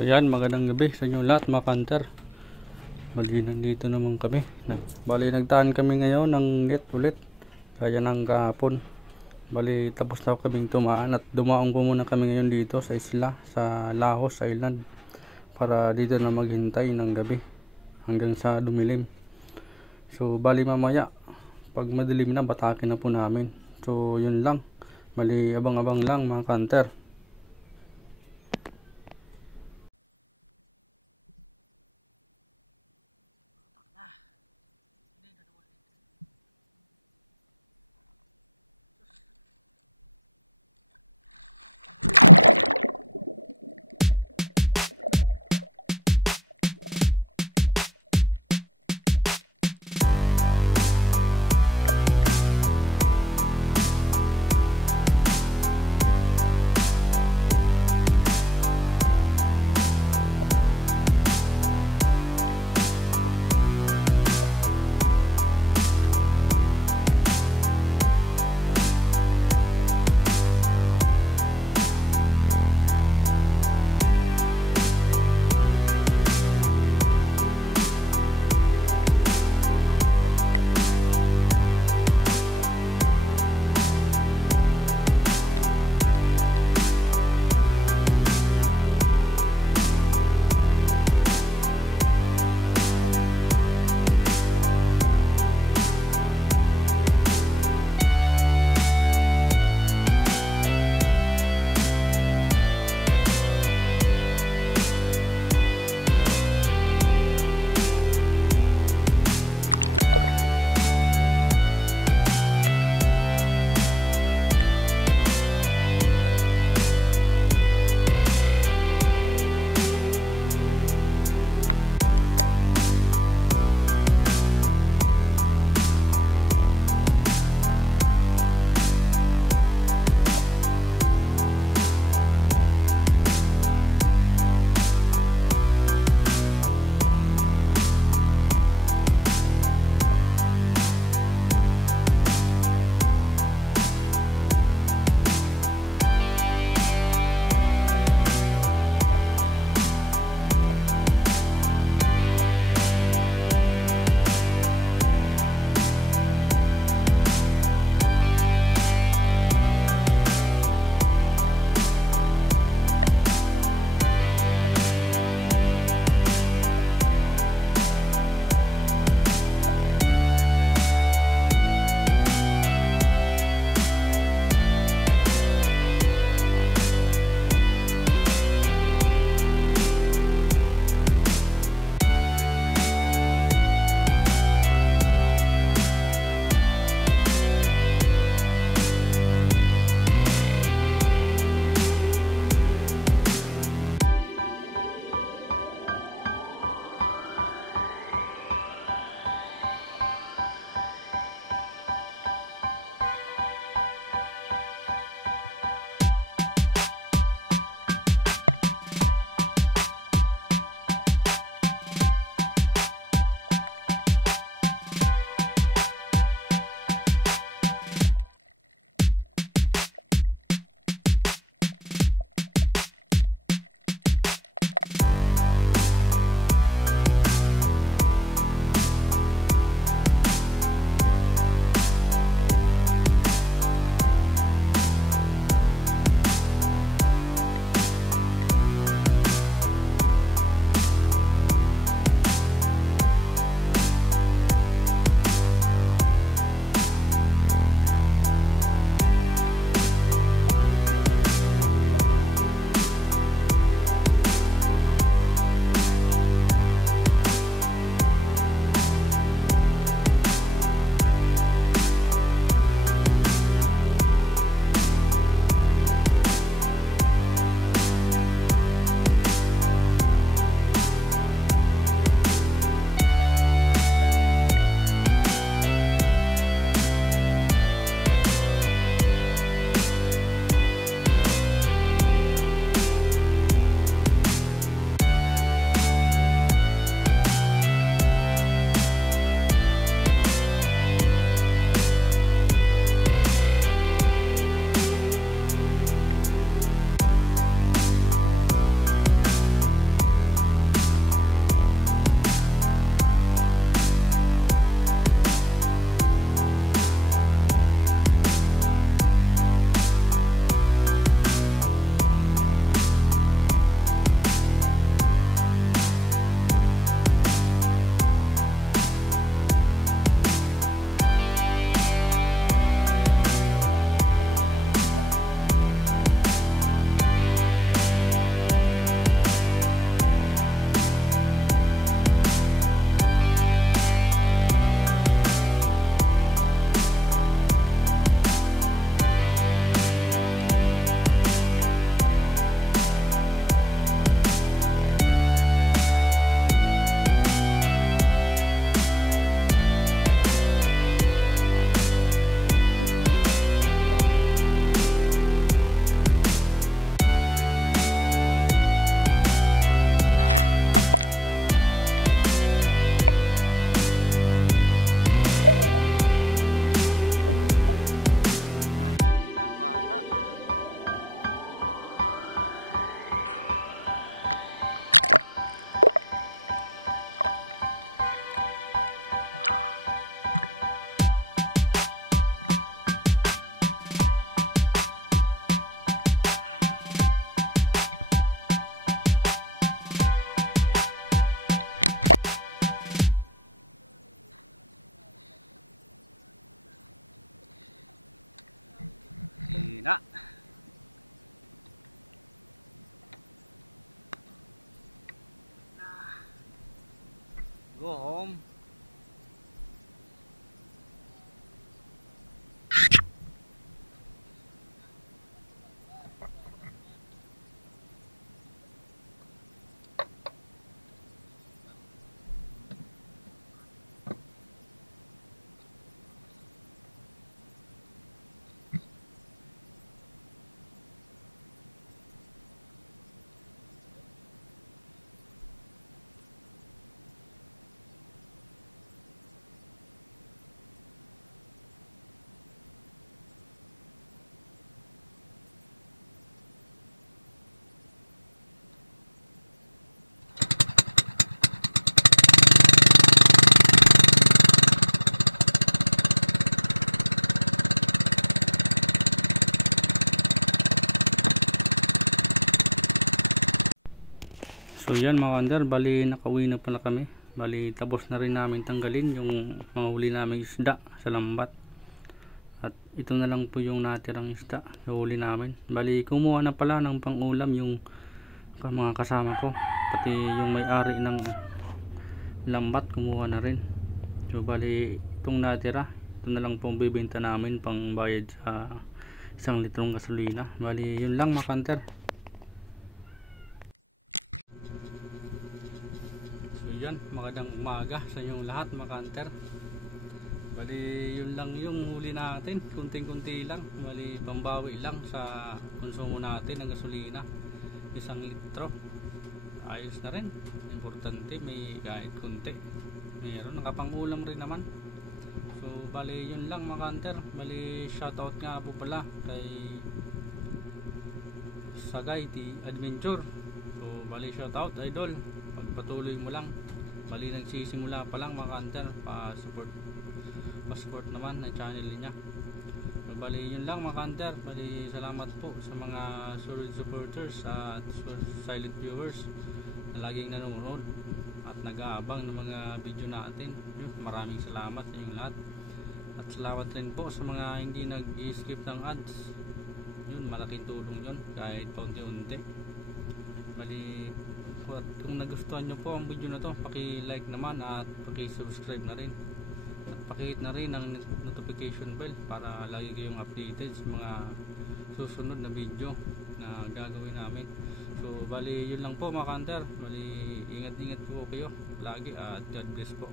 So yan, magandang gabi sa inyo lahat mga kanter. Bali nandito naman kami. Bali nagtaan kami ngayon ng net ulit. Kaya ng kahapon. Bali tapos na kaming tumaan at dumaong po muna kami ngayon dito sa isla, sa Lahos Island. Para dito na maghintay ng gabi hanggang sa dumilim. So bali mamaya pag madilim na batakin na po namin. So yun lang. Bali abang-abang lang mga kanter. gasolina. Go home. So yan mga kander, bali nakauwi na pala kami. Bali tapos na rin namin tanggalin yung mga huli namin isda sa lambat. At ito na lang po yung natirang isda na huli namin. Bali kumuha na pala ng pangulam yung mga kasama ko. Pati yung may-ari ng lambat kumuha na rin. So bali itong natira, ito na lang po ang bibenta namin pang bayad sa 1 litrong gasolina. Bali yun lang mga kander. Yan, magandang umaga sa inyong lahat mga kanter. Bali yun lang yung huli natin, kunting-kunti lang. Bali pambawi lang sa konsumo natin ng gasolina, 1 litro. Ayos na rin, importante may kahit kunti meron, nakapangulam rin naman. So bali yun lang mga kanter. Bali shoutout nga po pala kay Sagay di Adventure. So bali shoutout idol, pagpatuloy mo lang. Bali nagsisimula pa lang mga kanter, pa-support naman ng channel niya. So, bali yun lang mga kanter. Bali salamat po sa mga solid supporters at silent viewers na laging nanonood at nag-aabang ng mga video natin. Maraming salamat sa inyong lahat. At salamat rin po sa mga hindi nag-skip ng ads. Yun, malaking tulong yun kahit paunti-unti. Bali kung nagustuhan nyo po ang video na to, paki-like naman at paki-subscribe na rin. At paki-hit na rin ang notification bell para lagi kayong updated sa mga susunod na video na gagawin namin. So bali yun lang po mga kanter. Bali ingat-ingat po kayo lagi at God bless po.